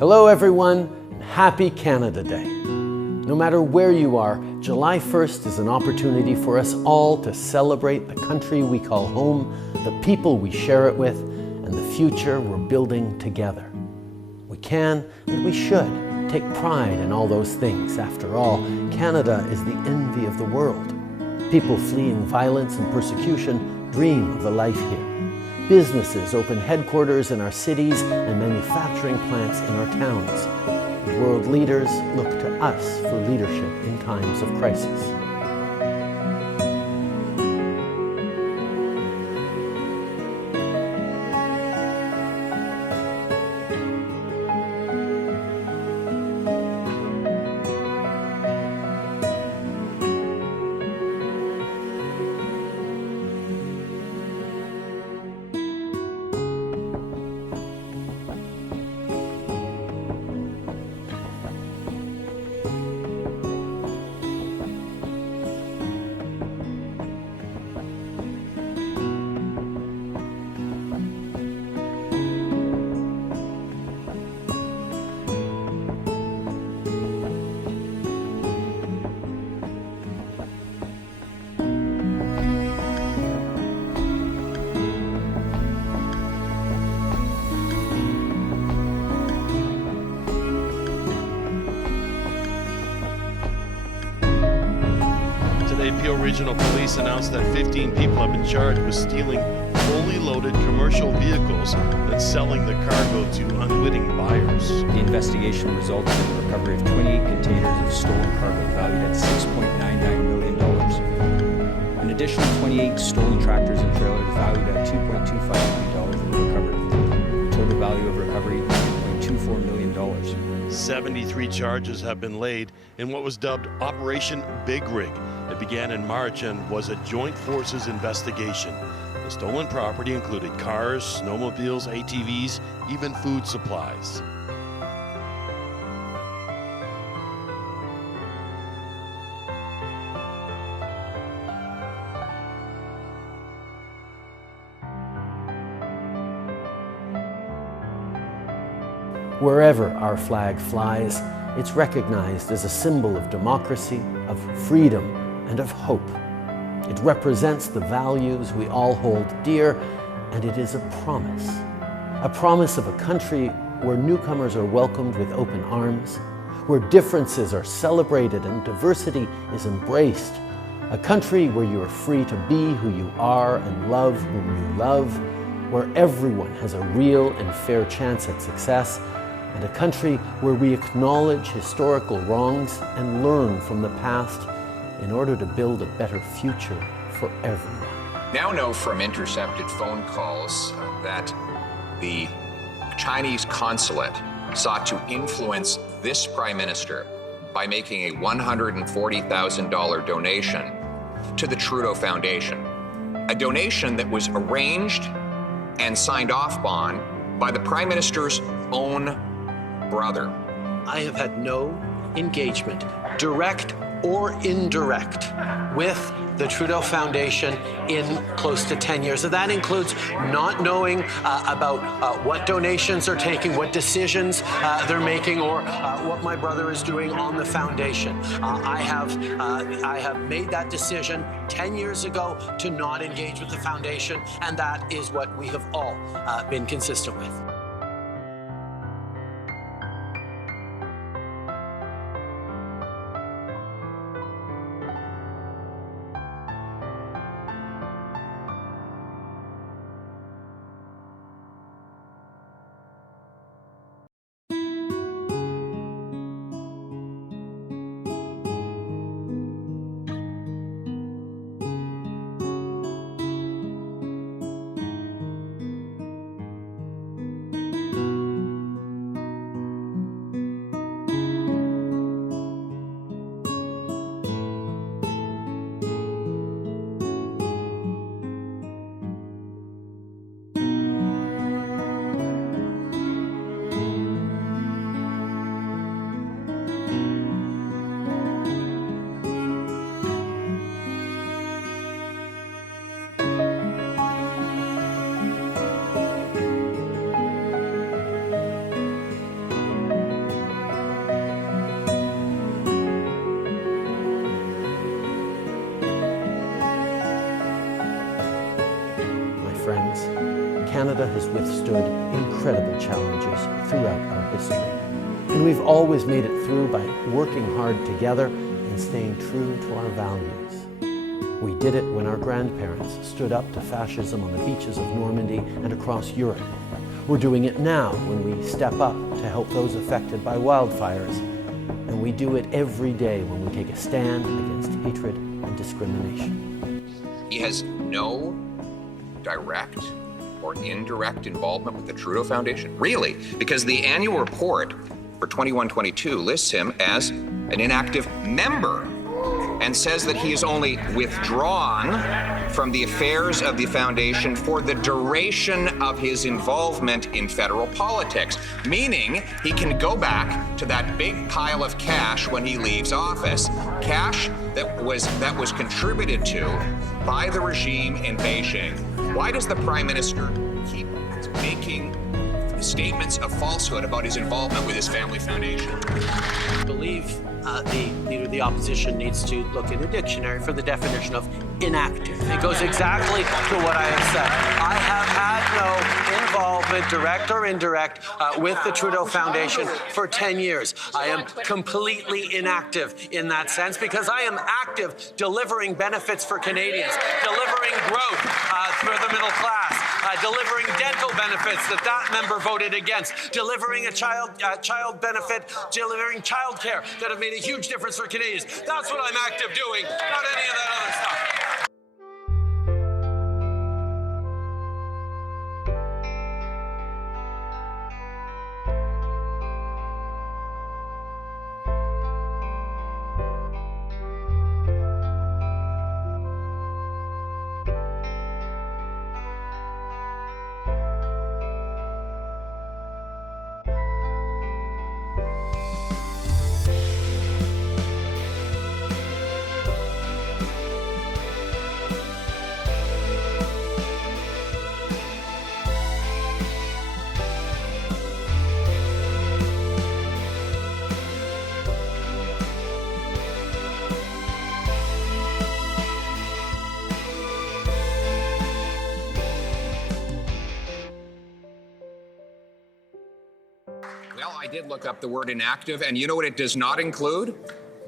Hello everyone, happy Canada Day. No matter where you are, July 1st is an opportunity for us all to celebrate the country we call home, the people we share it with, and the future we're building together. We can, and we should, take pride in all those things. After all, Canada is the envy of the world. People fleeing violence and persecution dream of a life here. Businesses open headquarters in our cities and manufacturing plants in our towns. World leaders look to us for leadership in times of crisis. Today, Peel Regional Police announced that 15 people have been charged with stealing fully loaded commercial vehicles and selling the cargo to unwitting buyers. The investigation resulted in the recovery of 28 containers of stolen cargo valued at $6.99 million. An additional 28 stolen tractors and trailers valued at $2.25 million were recovered. Total value of recovery, $2.24 million. 73 charges have been laid in what was dubbed Operation Big Rig. It began in March and was a joint forces investigation. The stolen property included cars, snowmobiles, ATVs, even food supplies. Wherever our flag flies, it's recognized as a symbol of democracy, of freedom, and of hope. It represents the values we all hold dear, and it is a promise of a country where newcomers are welcomed with open arms, where differences are celebrated and diversity is embraced, a country where you are free to be who you are and love whom you love, where everyone has a real and fair chance at success, and a country where we acknowledge historical wrongs and learn from the past in order to build a better future for everyone. Now know from intercepted phone calls that the Chinese consulate sought to influence this Prime Minister by making a $140,000 donation to the Trudeau Foundation, a donation that was arranged and signed off on by the Prime Minister's own brother. I have had no engagement, direct or indirect, with the Trudeau Foundation in close to 10 years. And that includes not knowing about what donations are taking, what decisions they're making, or what my brother is doing on the foundation. I have made that decision 10 years ago to not engage with the foundation, and that is what we have all been consistent with. Canada has withstood incredible challenges throughout our history. And we've always made it through by working hard together and staying true to our values. We did it when our grandparents stood up to fascism on the beaches of Normandy and across Europe. We're doing it now when we step up to help those affected by wildfires. And we do it every day when we take a stand against hatred and discrimination. He has no direct or indirect involvement with the Trudeau Foundation? Really? Because the annual report for 21-22 lists him as an inactive member and says that he is only withdrawn from the affairs of the foundation for the duration of his involvement in federal politics, meaning he can go back to that big pile of cash when he leaves office, cash that was contributed to by the regime in Beijing. Why does the Prime Minister keep making statements of falsehood about his involvement with his family foundation? I believe the leader of the opposition needs to look in a dictionary for the definition of inactive. It goes exactly to what I have said. I have had no involvement, direct or indirect, with the Trudeau Foundation for 10 years. I am completely inactive in that sense because I am active delivering benefits for Canadians, delivering growth for the middle class, delivering dental benefits that member voted against, delivering a child benefit, delivering child care that have made a huge difference for Canadians. That's what I'm active doing, not any of that other stuff. Well, I did look up the word inactive, and you know what it does not include?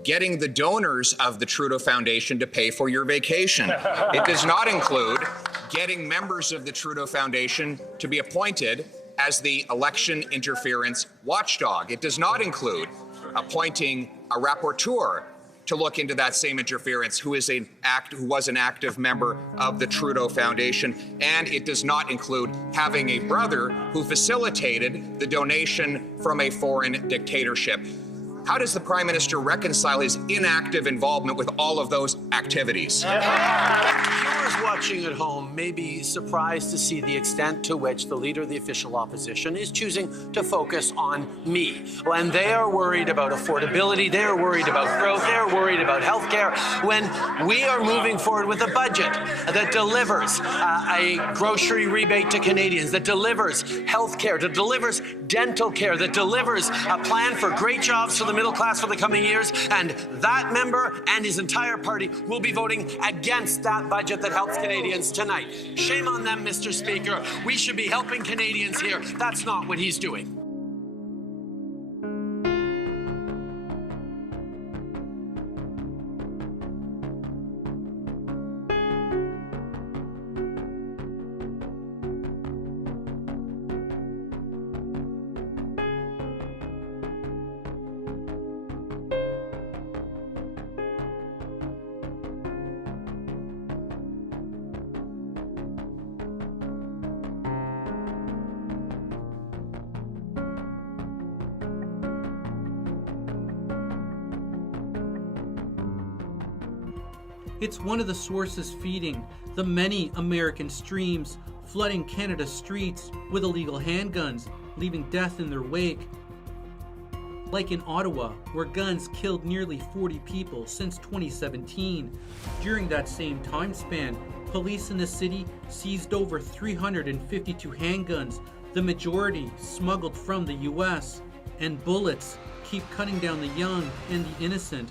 Getting the donors of the Trudeau Foundation to pay for your vacation. It does not include getting members of the Trudeau Foundation to be appointed as the election interference watchdog. It does not include appointing a rapporteur to look into that same interference who was an active member of the Trudeau Foundation. And it does not include having a brother who facilitated the donation from a foreign dictatorship. How does the Prime Minister reconcile his inactive involvement with all of those activities? Viewers watching at home may be surprised to see the extent to which the leader of the official opposition is choosing to focus on me. When they are worried about affordability, they are worried about growth, they are worried about healthcare, when we are moving forward with a budget that delivers a grocery rebate to Canadians, that delivers healthcare, that delivers dental care, that delivers a plan for great jobs for the middle class for the coming years, and that member and his entire party will be voting against that budget that helps Canadians tonight. Shame on them, Mr. Speaker. We should be helping Canadians here. That's not what he's doing. It's one of the sources feeding the many American streams, flooding Canada's streets with illegal handguns, leaving death in their wake. Like in Ottawa, where guns killed nearly 40 people since 2017. During that same time span, police in the city seized over 352 handguns, the majority smuggled from the US. And bullets keep cutting down the young and the innocent.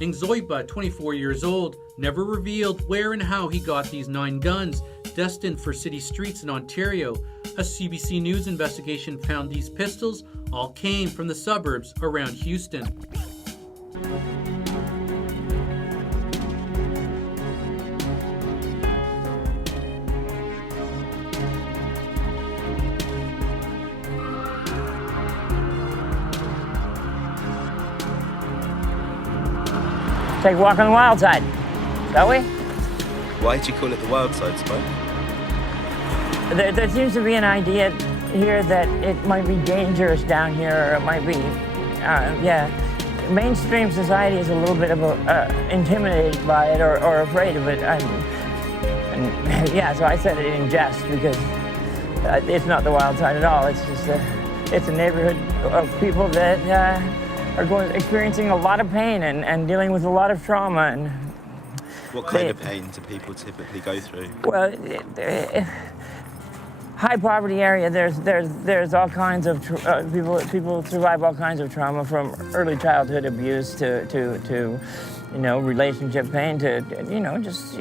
Ngzoipa, 24 years old, never revealed where and how he got these 9 guns, destined for city streets in Ontario. A CBC News investigation found these pistols all came from the suburbs around Houston. Take a walk on the wild side, shall we? Why did you call it the wild side, Spike? There seems to be an idea here that it might be dangerous down here, or it might be, mainstream society is a little bit of intimidated by it or afraid of it. So I said it in jest because it's not the wild side at all. It's just it's a neighborhood of people that are experiencing a lot of pain and dealing with a lot of trauma. And what kind of pain do people typically go through? Well, high poverty area. There's all kinds of people survive all kinds of trauma, from early childhood abuse to relationship pain to just.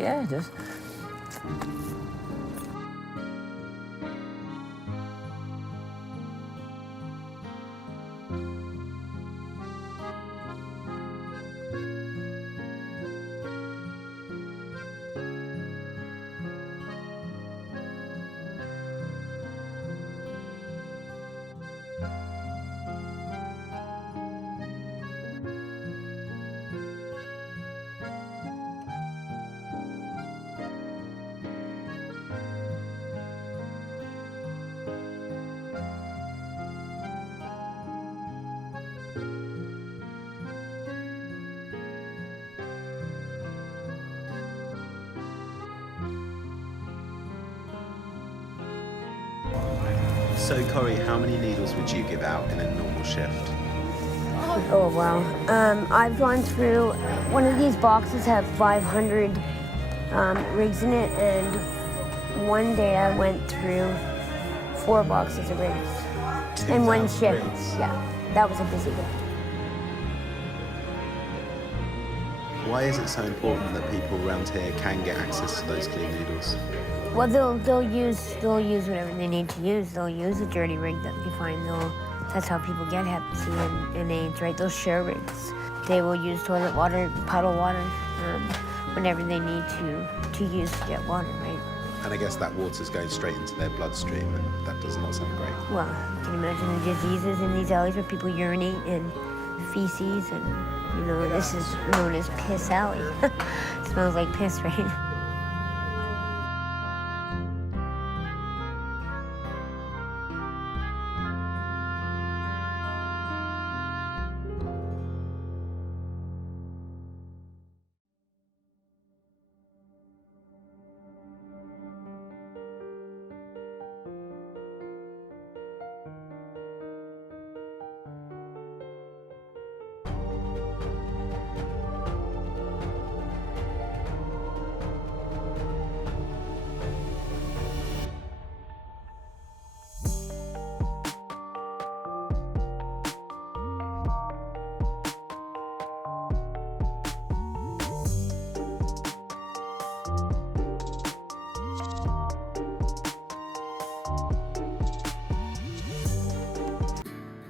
So, Corey, how many needles would you give out in a normal shift? Oh, wow. I've gone through, one of these boxes have 500 rigs in it, and one day I went through 4 boxes of rigs in one shift. Rigs. Yeah, that was a busy day. Why is it so important that people around here can get access to those clean needles? Well, they'll use whatever they need to use. They'll use a dirty rig that they find. That's how people get Hep C and AIDS, right? They'll share rigs. They will use toilet water, puddle water, whenever they need to use to get water, right? And I guess that water's going straight into their bloodstream, and that does not sound great. Well, you can imagine the diseases in these alleys where people urinate and feces, and this is known as Piss Alley. Smells like piss, right?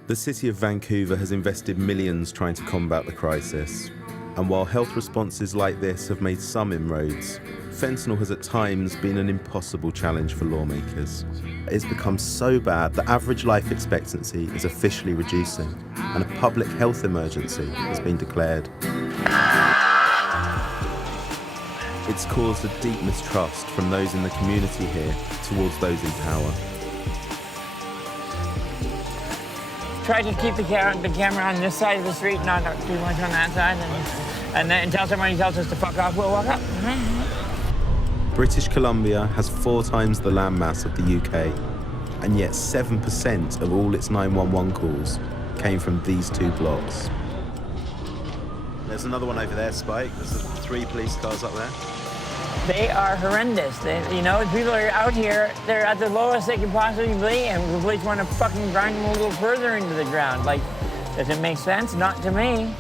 The city of Vancouver has invested millions trying to combat the crisis. And while health responses like this have made some inroads, fentanyl has at times been an impossible challenge for lawmakers. It's become so bad that average life expectancy is officially reducing, and a public health emergency has been declared. It's caused a deep mistrust from those in the community here towards those in power. Try to keep the camera on this side of the street, not too much on that side, and then until somebody tells us to fuck off, we'll walk up. British Columbia has 4 times the landmass of the UK, and yet 7% of all its 911 calls came from these 2 blocks. There's another one over there, Spike. There's 3 police cars up there. They are horrendous. People are out here, they're at the lowest they can possibly be, and the police want to fucking grind them a little further into the ground. Like, does it make sense? Not to me.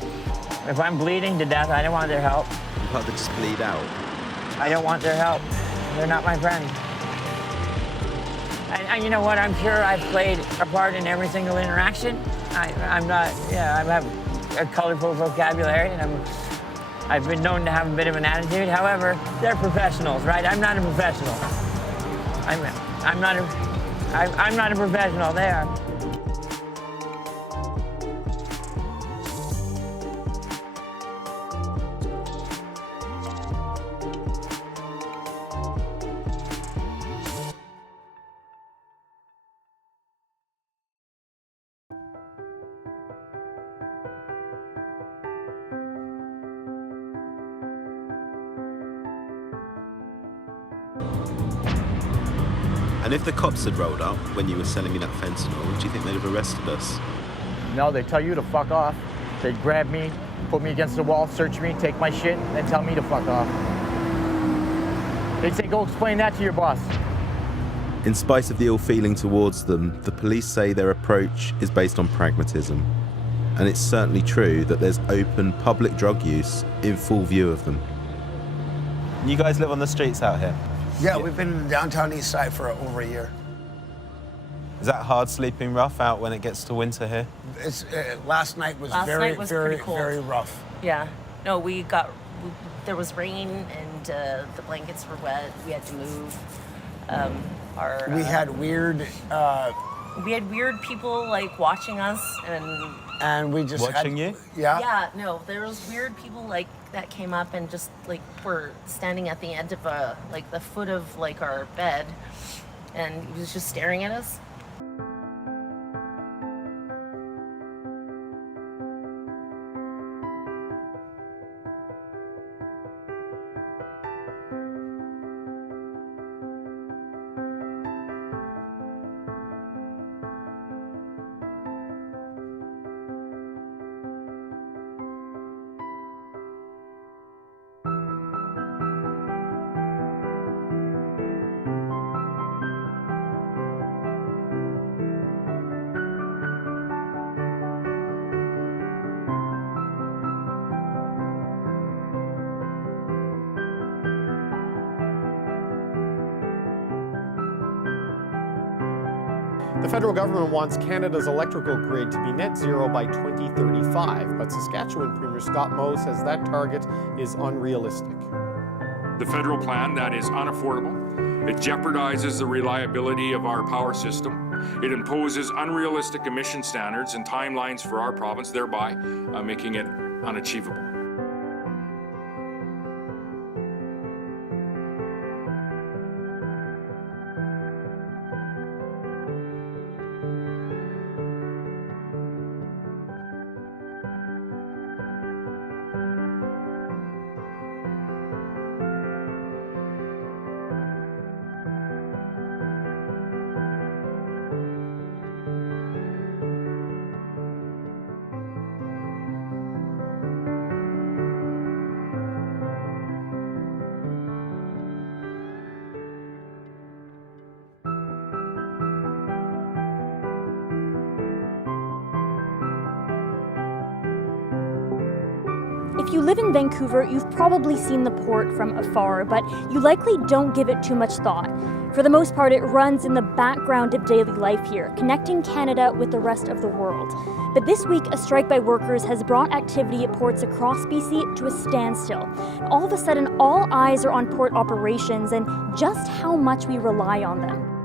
If I'm bleeding to death, I don't want their help. You'd rather just bleed out. I don't want their help. They're not my friend. And you know what? I'm sure I've played a part in every single interaction. I'm not, yeah, I have a colorful vocabulary, and I've been known to have a bit of an attitude. However, they're professionals, right? I'm not a professional. I'm not a professional. They are. And if the cops had rolled up when you were selling me that fentanyl, do you think they'd have arrested us? No, they tell you to fuck off. They'd grab me, put me against the wall, search me, take my shit, and then tell me to fuck off. They'd say, go explain that to your boss. In spite of the ill feeling towards them, the police say their approach is based on pragmatism. And it's certainly true that there's open public drug use in full view of them. You guys live on the streets out here? Yeah, we've been in the downtown east side for over a year. Is that hard sleeping rough out when it gets to winter here? It's, last night was pretty very cold. rough. Yeah. No, there was rain and the blankets were wet. We had to move. We had weird people like watching us and we just watching you? Yeah. Yeah, no, there was weird people like that came up and just like were standing at the end of the foot of like our bed, and he was just staring at us. The federal government wants Canada's electrical grid to be net zero by 2035, but Saskatchewan Premier Scott Moe says that target is unrealistic. The federal plan, that is unaffordable. It jeopardizes the reliability of our power system. It imposes unrealistic emission standards and timelines for our province, thereby making it unachievable. If you live in Vancouver, you've probably seen the port from afar, but you likely don't give it too much thought. For the most part, it runs in the background of daily life here, connecting Canada with the rest of the world. But this week, a strike by workers has brought activity at ports across BC to a standstill. All of a sudden, all eyes are on port operations and just how much we rely on them.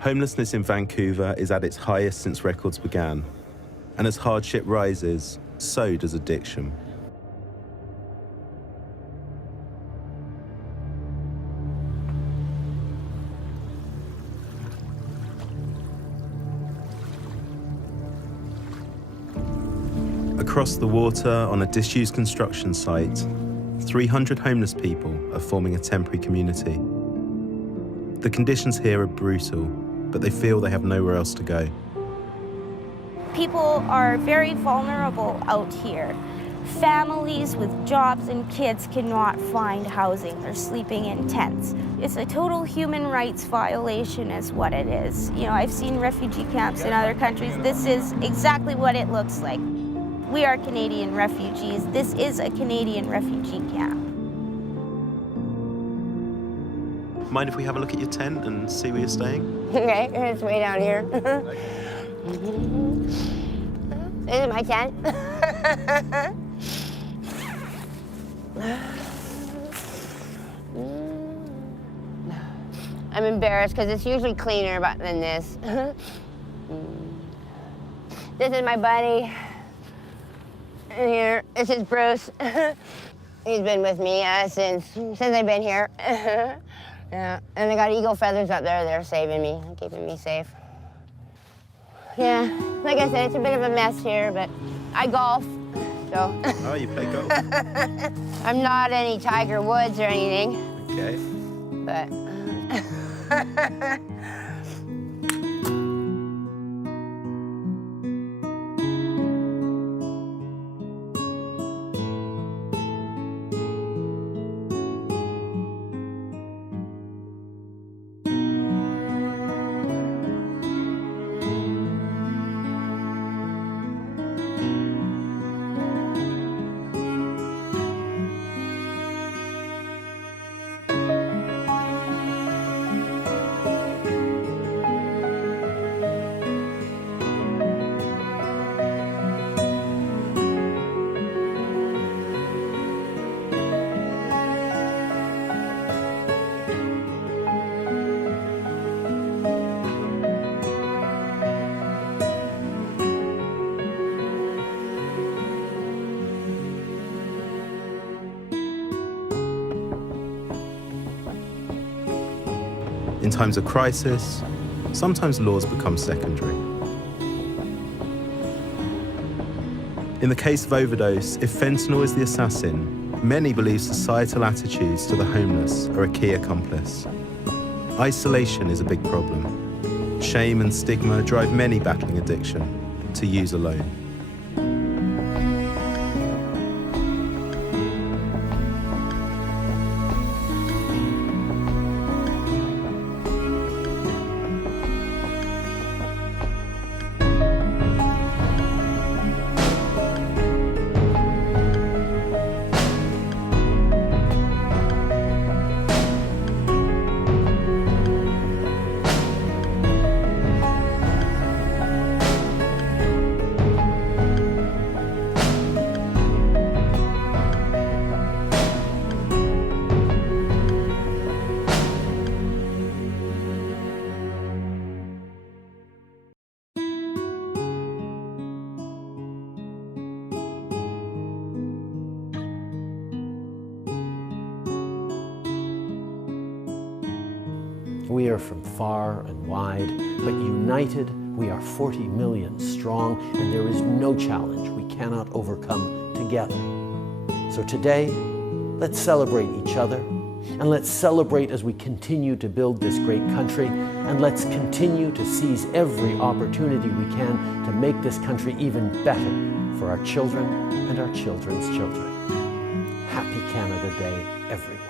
Homelessness in Vancouver is at its highest since records began. And as hardship rises, so does addiction. Across the water, on a disused construction site, 300 homeless people are forming a temporary community. The conditions here are brutal, but they feel they have nowhere else to go. People are very vulnerable out here. Families with jobs and kids cannot find housing. They're sleeping in tents. It's a total human rights violation is what it is. You know, I've seen refugee camps in other countries. This is exactly what it looks like. We are Canadian refugees. This is a Canadian refugee camp. Mind if we have a look at your tent and see where you're staying? Okay, it's way down here. This is my tent. I'm embarrassed because it's usually cleaner than this. This is my buddy. And here, this is Bruce. He's been with me since I've been here. Yeah, and I got eagle feathers up there. They're saving me, keeping me safe. Yeah, like I said, it's a bit of a mess here, but I golf, so. Oh, you play golf? I'm not any Tiger Woods or anything. Okay. But. In times of crisis, sometimes laws become secondary. In the case of overdose, if fentanyl is the assassin, many believe societal attitudes to the homeless are a key accomplice. Isolation is a big problem. Shame and stigma drive many battling addiction to use alone. We are from far and wide, but united we are 40 million strong, and there is no challenge we cannot overcome together. So today, let's celebrate each other, and let's celebrate as we continue to build this great country, and let's continue to seize every opportunity we can to make this country even better for our children and our children's children. Happy Canada Day, everyone.